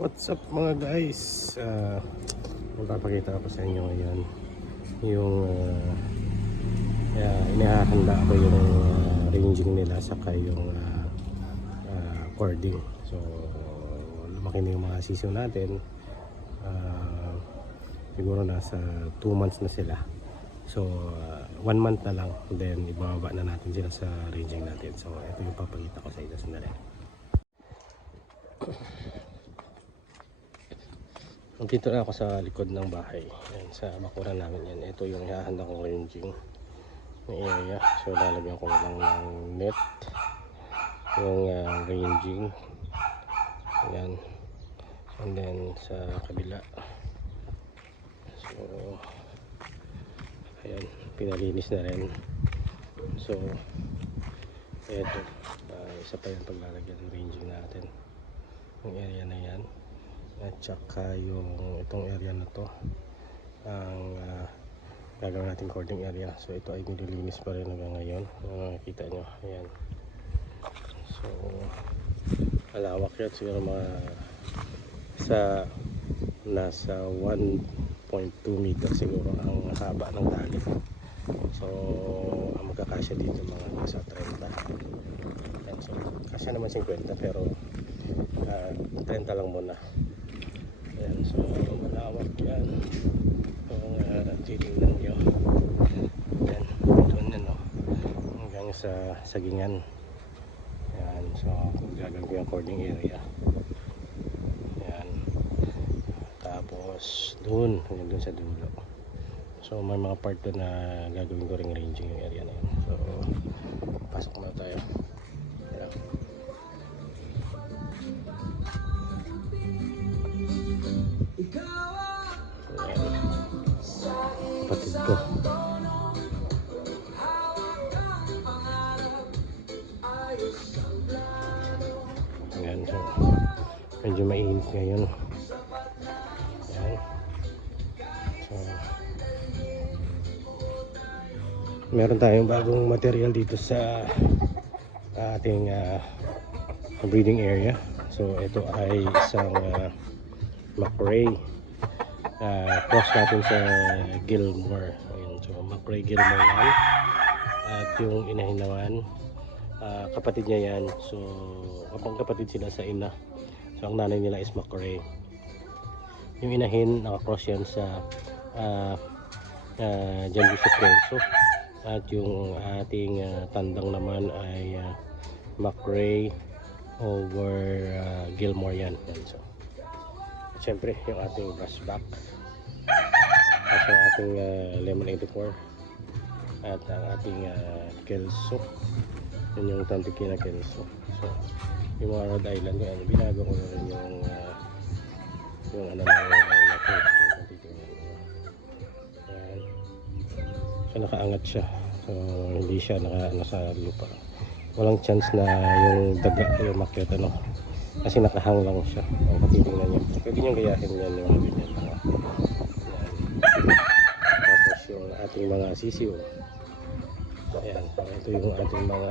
What's up mga guys? Magpapakita ko sa inyo ngayon yung inihahanda ko yung ranging nila saka yung cording. So lumaki na yung mga sisiw natin. Siguro nasa 2 months na sila. So 1 month na lang, then ibababa na natin sila sa ranging natin. So ito yung papakita ko sa inyo sandali. Dito na ako sa likod ng bahay. Yan, sa bakuran namin yan. Ito yung hahanda kong ranging na area. So lalagyan ko lang ng net yung ranging. Yan. And then sa kabila. So ayan, pinalinis na rin. So eto, isa pa yung paglalagyan ng ranging natin. Yung area na yan. At saka yung itong area na to ang gagawin natin cording area. So ito ay nililinis pa rin hanggang ngayon. Nakikita nyo, ayan. So malawak yun, siguro mga nasa 1.2 meter siguro ang haba ng tali. So ang magkakasya dito mga nasa 30. Ayan, so kasya naman 50 pero 30 lang muna. Ayan, so malawak yan kung titignan nyo. Ayan, doon yan o, hanggang sa sagingan. Ayan, so gagawin ko yung cording area. Ayan, tapos doon, hanggang doon sa dulo. So may mga part doon na gagawin ko ring ranging yung area na yun. So pasok na tayo. Ayan. Kapatid ko. Ayan, so medyo mainit ngayon. Ayan. So meron tayong bagong material dito sa ating breeding area. So ito ay isang McRae. Cross natin sa Gilmore. Ayan, so McRae Gilmore yan. At yung inahin naman, kapatid niya yan. So kapag kapatid sila sa ina, so ang nanay nila is McRae. Yung inahin nakakross yan sa John Bishop Renzo. At yung ating tandang naman ay McRae over Gilmore yan. So siyempre yung ating brush back at yung ating lemon 84 at ang ating kelso, yun yung tantiki na kelso. So yung mga Rhode Island ko, binago ko na rin yung ano na yung tantiki na yan. So nakaangat siya, so hindi siya nasa lupa, walang chance na yung daga yung makyat ano, kasi nakahang lang siya. Ang patitingnan nyo, pwede nyo gayahin yan yung ganyan mga. Tapos yung ating mga sisiw, ayan, ito yung ating mga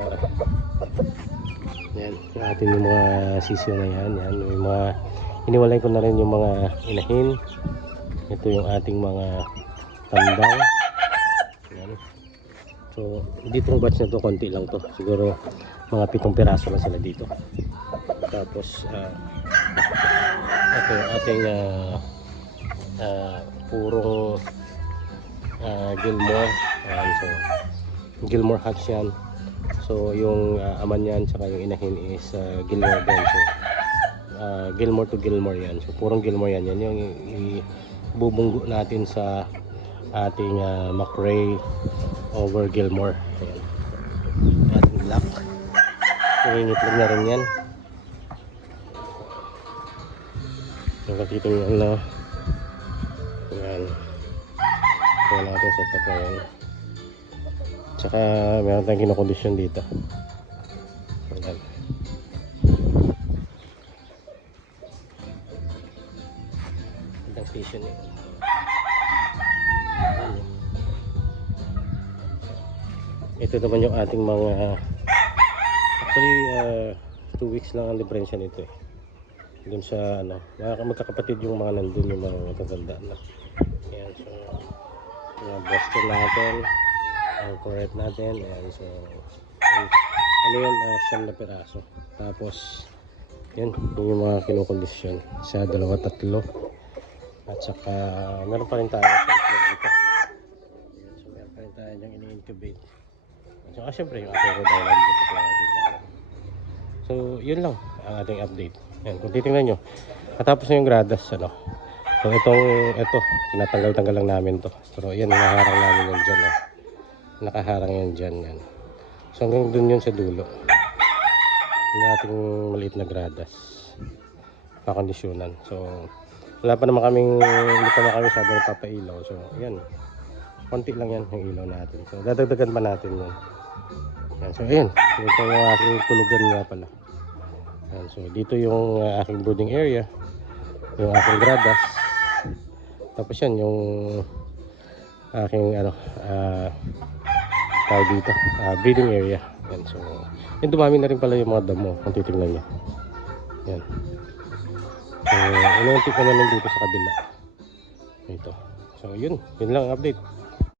yan, yung ating mga sisiw na yan, yung mga iniwalay ko na rin yung mga inahin. Ito yung ating mga tandang yan. So dito yung batch na to, konti lang to, siguro mga 7 piraso lang sila dito. Tapos ito yung ating purong Gilmore. So Gilmore hatch yan. So yung aman yan tsaka yung inahin is Gilmore din. So Gilmore to Gilmore yan. So purong Gilmore yan. Yan yung ibubunggo natin sa ating McRae over Gilmore. Ayan. Ating black. Nangingitlog na rin yan. Nakakita nyo ano. Ayan. Kaya natin sa top na yan. Tsaka meron tayong kinokondisyon dito. Ayan. Ang station yun. Ito naman yung ating mga actually 2 weeks lang ang diferensya nito eh. dun sa ano, magkakapatid yung mga nandun, yung mga matatanda na. Ayan, so yung Boston natin, ang correct natin. Ayan, so ano yun, siyam na piraso. Tapos yan, yung mga kinukondisyon sa 2, 3. At saka meron pa rin tayo sa itlog dito. Ayan, so meron pa rin tayo yung ini-incubate. At saka syempre yung ating Rhode Island dito po nakikita. So yun lang ang ating update. Yan, kung titingnan nyo, natapos na yung gradas, ano. So ito, tinatanggal-tanggal lang namin to. Pero yan, nakaharang namin yan dyan, oh. Nakaharang yan dyan, yan. So hanggang dun yun sa dulo. Yung ating maliit na gradas. Pakondisyonan. So wala pa naman kaming, hindi pa naman kami sabi nagpapailaw. So yan, konti lang yan yung ilaw natin. So dadagdagan pa natin yan. Yan. So ayun, ito yung aking tulugan nga pala. Yan. So dito yung aking brooding area, yung aking gradas. Tapos yan yung aking ano, tawag dito, breeding area. Yan. So yung dumami na rin pala yung mga damo kung titignan nyo. Yan. So inuunti ko na lang dito sa kabila. Ito. So yun lang ang update.